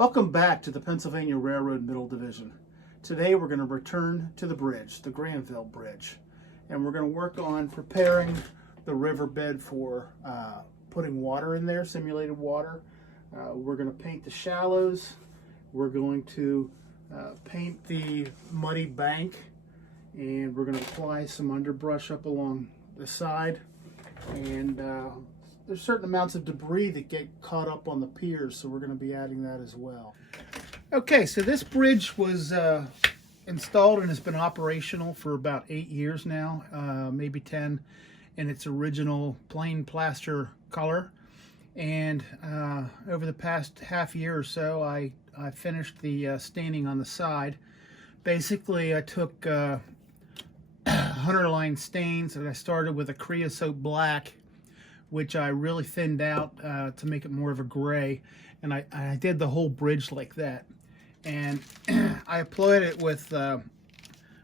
Welcome back to the Pennsylvania Railroad Middle Division. Today we're going to return to the bridge, the Granville Bridge, and we're going to work on preparing the riverbed for putting water in there, simulated water. We're going to paint the shallows. We're going to paint the muddy bank, and we're going to apply some underbrush up along the side. And there's certain amounts of debris that get caught up on the piers, so we're going to be adding that as well. Okay, so this bridge was installed and has been operational for about 8 years now, maybe 10, in its original plain plaster color. And over the past half year or so, I finished the staining on the side. Basically, I took 100 line stains, and I started with a creosote black, which I really thinned out to make it more of a gray, and I did the whole bridge like that. And I applied it with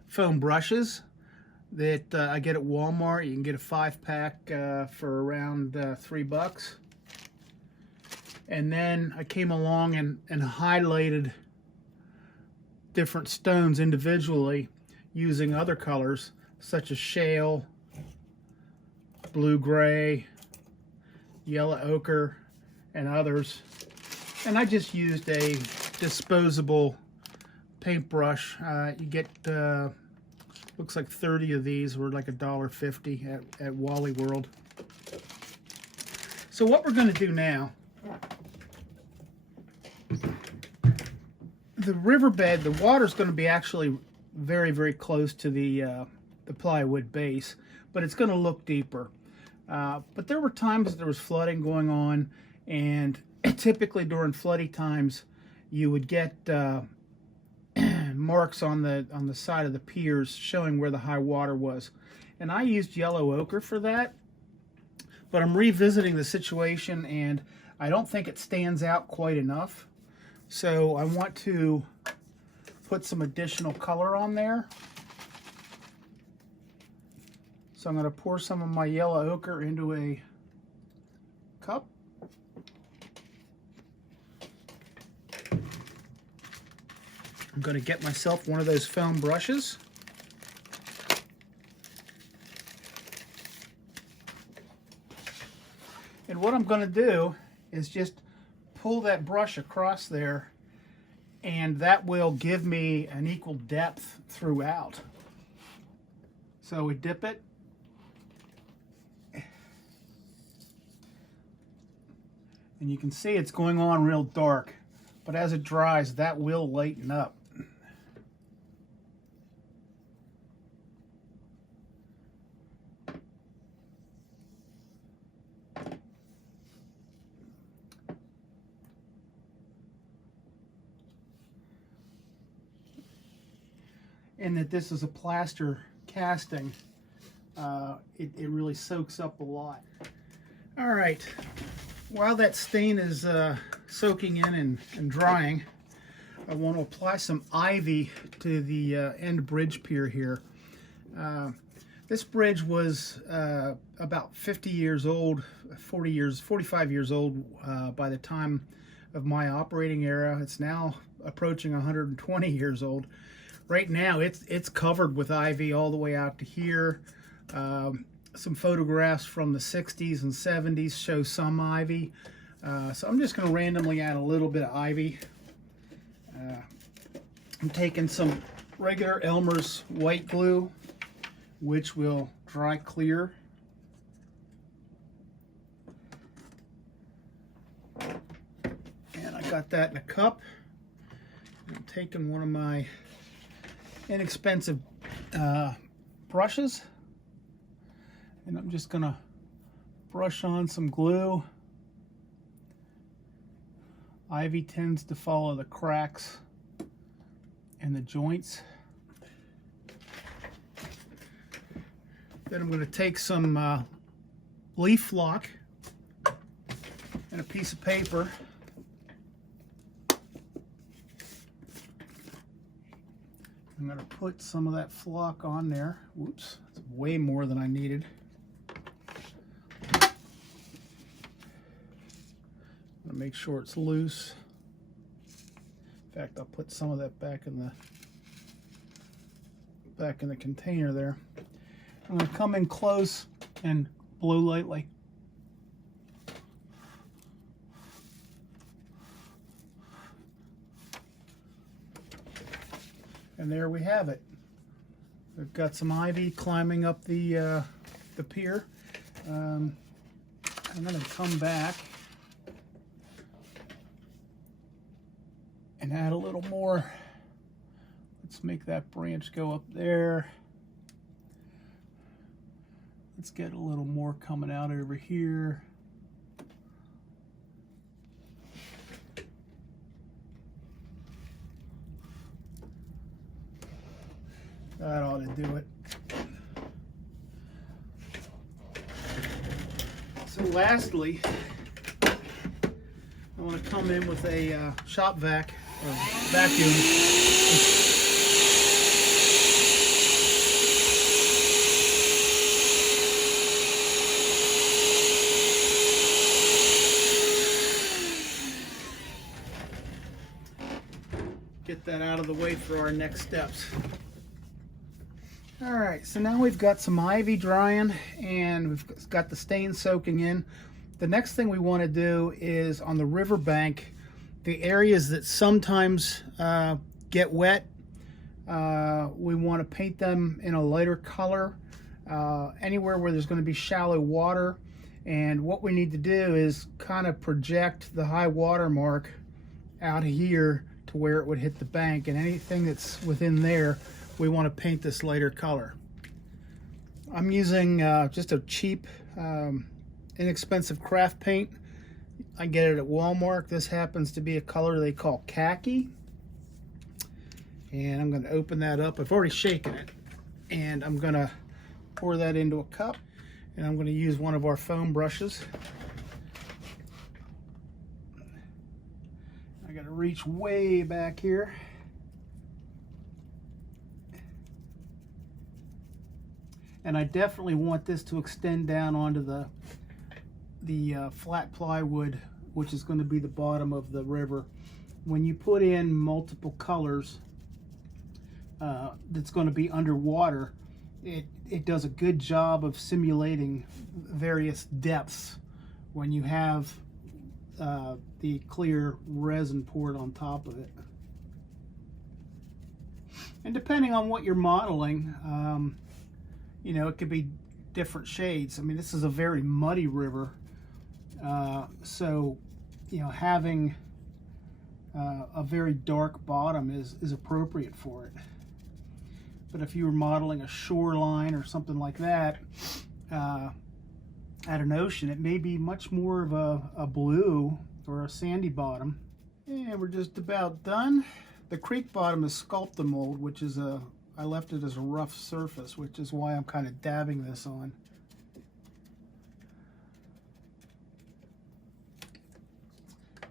foam brushes that I get at Walmart. You can get a 5-pack for around $3. And then I came along and highlighted different stones individually using other colors such as shale, blue-gray, yellow ochre, and others. And I just used a disposable paintbrush. You get looks like 30 of these were like $1.50 at Wally World. So what we're going to do now, the riverbed, the water's going to be actually very, very close to the plywood base, but it's going to look deeper. But there were times that there was flooding going on, and typically during flooding times you would get marks on the side of the piers showing where the high water was. And I used yellow ochre for that, but I'm revisiting the situation and I don't think it stands out quite enough. So I want to put some additional color on there. So I'm going to pour some of my yellow ochre into a cup. I'm going to get myself one of those foam brushes. And what I'm going to do is just pull that brush across there, and that will give me an equal depth throughout. So we dip it. And you can see it's going on real dark, but as it dries, that will lighten up. And that this is a plaster casting, it really soaks up a lot. All right. While that stain is soaking in and drying, I want to apply some ivy to the end bridge pier here. This bridge was about 50 years old, 45 years old by the time of my operating era. It's now approaching 120 years old. Right now it's covered with ivy all the way out to here. Some photographs from the 60s and 70s show some ivy. So I'm just going to randomly add a little bit of ivy. I'm taking some regular Elmer's white glue, which will dry clear. And I got that in a cup. I'm taking one of my inexpensive brushes, and I'm just gonna brush on some glue. Ivy tends to follow the cracks and the joints. Then I'm gonna take some leaf flock and a piece of paper. I'm going to put some of that flock on there. Whoops, it's way more than I needed. I'm going to make sure it's loose. In fact, I'll put some of that back in the container there. I'm going to come in close and blow lightly. And there we have it. We've got some ivy climbing up the pier. I'm going to come back and add a little more. Let's make that branch go up there. Let's get a little more coming out over here. That ought to do it. So lastly, I want to come in with a shop vac or vacuum. Get that out of the way for our next steps. All right, so now we've got some ivy drying and we've got the stain soaking in. The next thing we want to do is on the riverbank, the areas that sometimes get wet, we want to paint them in a lighter color. Anywhere where there's going to be shallow water, and what we need to do is kind of project the high water mark out here to where it would hit the bank, and anything that's within there we want to paint this lighter color. I'm using just a cheap, inexpensive craft paint. I get it at Walmart. This happens to be a color they call khaki. And I'm going to open that up. I've already shaken it. And I'm going to pour that into a cup. And I'm going to use one of our foam brushes. I got to reach way back here. And I definitely want this to extend down onto the flat plywood, which is going to be the bottom of the river. When you put in multiple colors that's going to be underwater, it does a good job of simulating various depths when you have the clear resin poured on top of it. And depending on what you're modeling, you know, it could be different shades. I mean, this is a very muddy river, so you know, having a very dark bottom is appropriate for it. But if you were modeling a shoreline or something like that at an ocean, it may be much more of a blue or a sandy bottom. And we're just about done. The creek bottom is sculpted mold, which is I left it as a rough surface, which is why I'm kind of dabbing this on.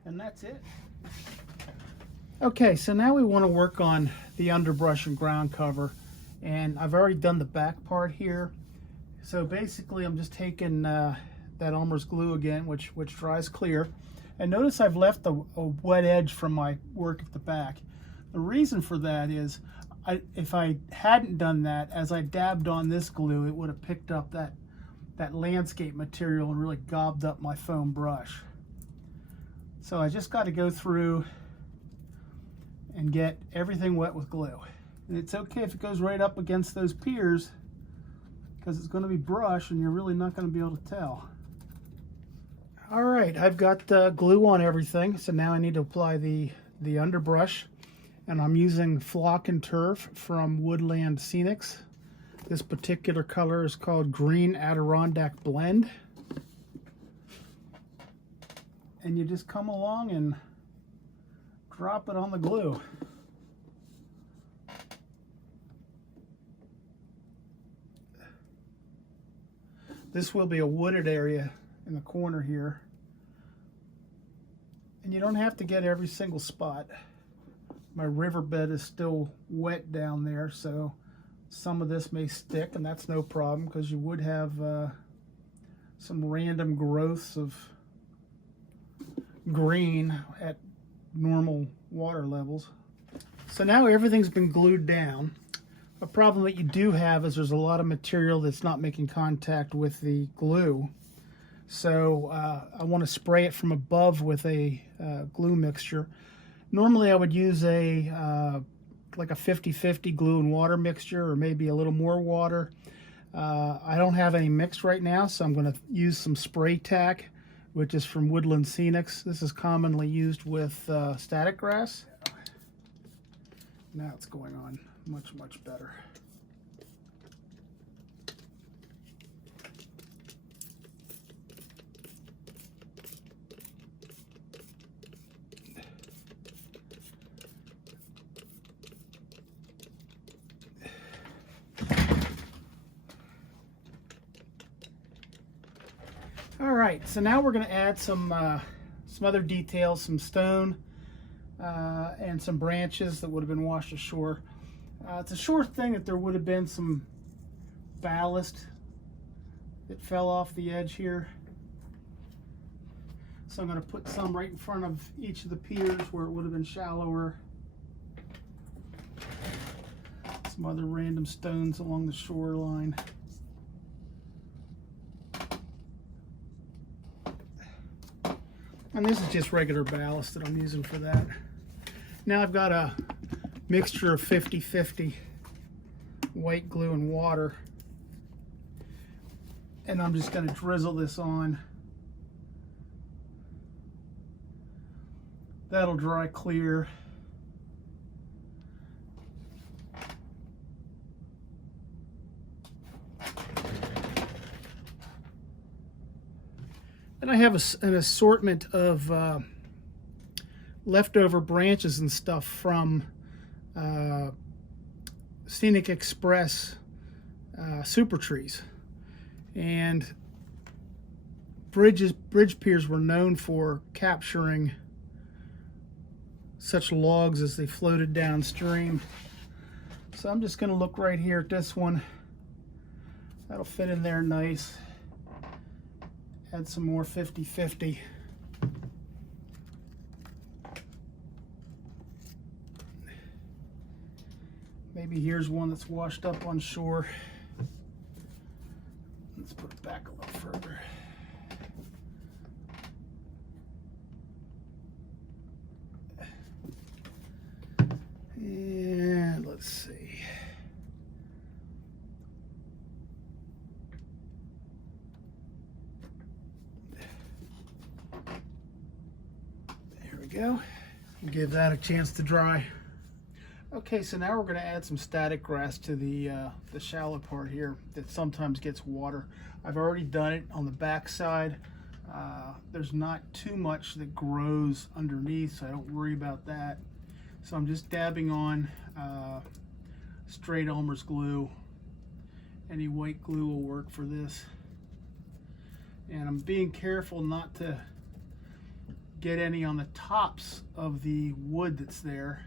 And that's it. Okay, so now we want to work on the underbrush and ground cover. And I've already done the back part here. So basically I'm just taking that Elmer's glue again, which dries clear. And notice I've left a wet edge from my work at the back. The reason for that is if I hadn't done that, as I dabbed on this glue, it would have picked up that landscape material and really gobbed up my foam brush. So I just got to go through and get everything wet with glue. And it's okay if it goes right up against those piers, because it's going to be brush and you're really not going to be able to tell. All right, I've got glue on everything, so now I need to apply the underbrush. And I'm using Flock and Turf from Woodland Scenics. This particular color is called Green Adirondack Blend. And you just come along and drop it on the glue. This will be a wooded area in the corner here. And you don't have to get every single spot. My riverbed is still wet down there, so some of this may stick, and that's no problem because you would have some random growths of green at normal water levels. So now everything's been glued down. A problem that you do have is there's a lot of material that's not making contact with the glue. So I want to spray it from above with a glue mixture. Normally I would use a like a 50-50 glue and water mixture, or maybe a little more water. I don't have any mixed right now, so I'm going to use some spray tack, which is from Woodland Scenics. This is commonly used with static grass. Now it's going on much, much better. All right, so now we're going to add some other details, some stone and some branches that would have been washed ashore. It's a sure thing that there would have been some ballast that fell off the edge here. So I'm going to put some right in front of each of the piers where it would have been shallower. Some other random stones along the shoreline. And this is just regular ballast that I'm using for that. Now I've got a mixture of 50-50 white glue and water. And I'm just going to drizzle this on. That'll dry clear. And I have an assortment of leftover branches and stuff from Scenic Express super trees. And bridge piers were known for capturing such logs as they floated downstream. So I'm just going to look right here at this one. That'll fit in there nice. Add some more 50-50. Maybe here's one that's washed up on shore. Let's put it back a little further. And let's see. Go. Give that a chance to dry. Okay, so now we're going to add some static grass to the shallow part here that sometimes gets water. I've already done it on the back side. There's not too much that grows underneath, so I don't worry about that. So I'm just dabbing on straight Elmer's glue. Any white glue will work for this. And I'm being careful not to get any on the tops of the wood that's there,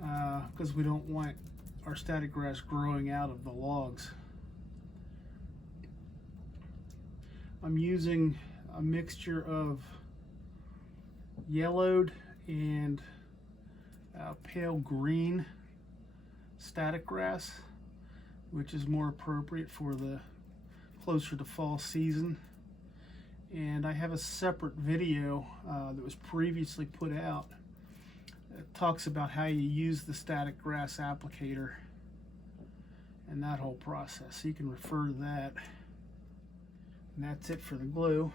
because we don't want our static grass growing out of the logs. I'm using a mixture of yellowed and pale green static grass, which is more appropriate for the closer to fall season. And I have a separate video that was previously put out that talks about how you use the static grass applicator and that whole process. So you can refer to that. And that's it for the glue.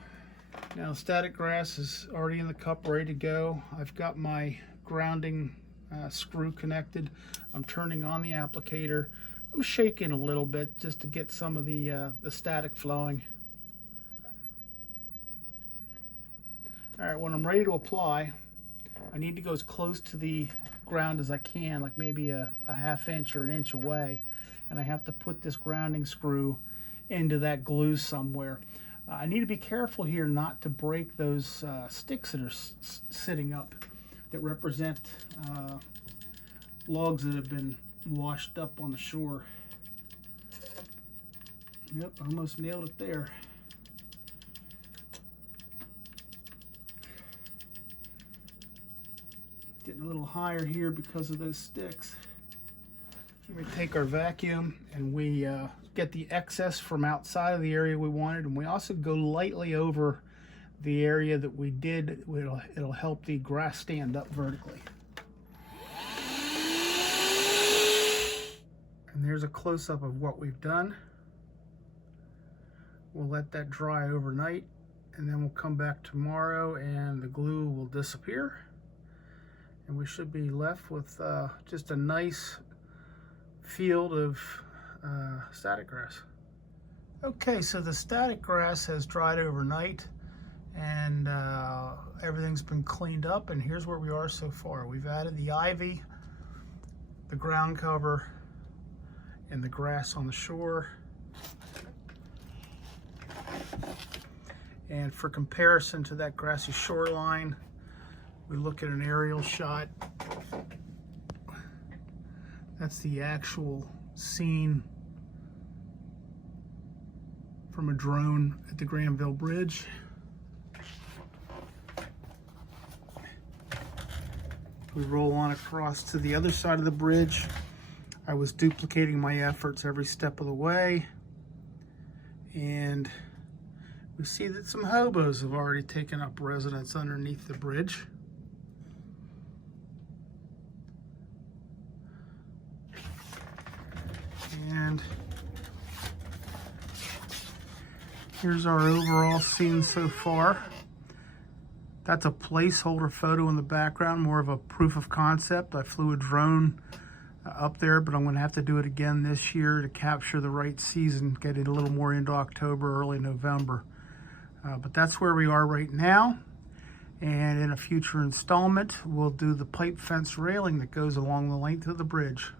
Now static grass is already in the cup, ready to go. I've got my grounding screw connected. I'm turning on the applicator. I'm shaking a little bit just to get some of the static flowing. All right, when I'm ready to apply, I need to go as close to the ground as I can, like maybe a ½ inch or an inch away. And I have to put this grounding screw into that glue somewhere. I need to be careful here not to break those sticks that are sitting up that represent logs that have been washed up on the shore. Yep, almost nailed it there. Getting a little higher here because of those sticks. We take our vacuum and we get the excess from outside of the area we wanted, and we also go lightly over the area that we did. It'll help the grass stand up vertically. And there's a close-up of what we've done. We'll let that dry overnight, and then we'll come back tomorrow and the glue will disappear. And we should be left with just a nice field of static grass. Okay, so the static grass has dried overnight, and everything's been cleaned up, and here's where we are so far. We've added the ivy, the ground cover, and the grass on the shore. And for comparison to that grassy shoreline, we look at an aerial shot. That's the actual scene from a drone at the Granville Bridge. We roll on across to the other side of the bridge. I was duplicating my efforts every step of the way. And we see that some hobos have already taken up residence underneath the bridge. And here's our overall scene so far. That's a placeholder photo in the background, more of a proof of concept. I flew a drone up there, but I'm going to have to do it again this year to capture the right season, get it a little more into October, early November. But that's where we are right now. And in a future installment, we'll do the pipe fence railing that goes along the length of the bridge.